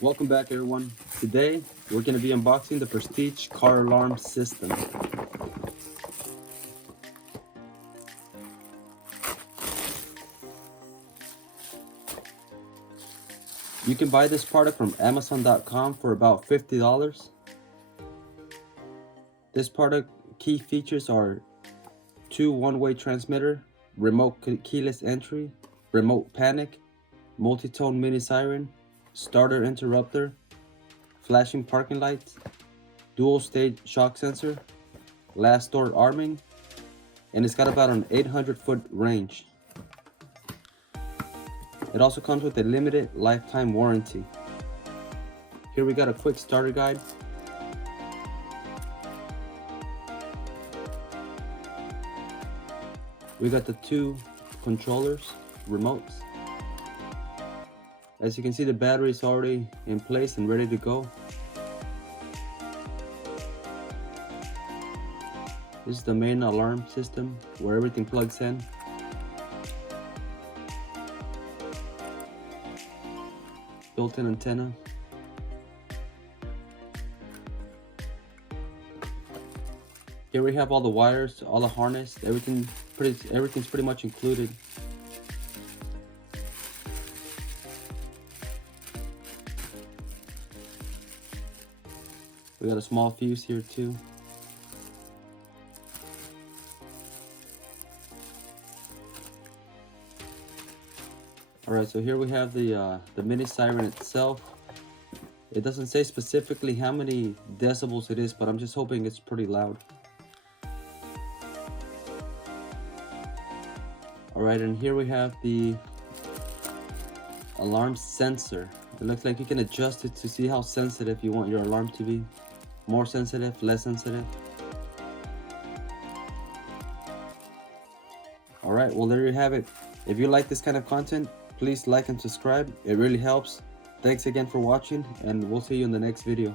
Welcome back, everyone. Today we're going to be unboxing the Prestige car alarm system. You can buy this product from Amazon.com for about $50. This product key features are 2 one-way transmitter, remote keyless entry, remote panic, multi-tone mini siren, starter interrupter, flashing parking lights, dual stage shock sensor, last door arming, and it's got about an 800-foot range. It also comes with a limited lifetime warranty. Here we got a quick starter guide. We got the 2 controllers, remotes. As you can see, the battery is already in place and ready to go. This is the main alarm system where everything plugs in. Built-in antenna. Here we have all the wires, all the harness, everything's pretty much included. We got a small fuse here too. Alright, so here we have the mini siren itself. It doesn't say specifically how many decibels it is, but I'm just hoping it's pretty loud. Alright, and here we have the alarm sensor. It looks like you can adjust it to see how sensitive you want your alarm to be. More sensitive, less sensitive. Alright, well there you have it. If you like this kind of content, please like and subscribe. It really helps. Thanks again for watching, and we'll see you in the next video.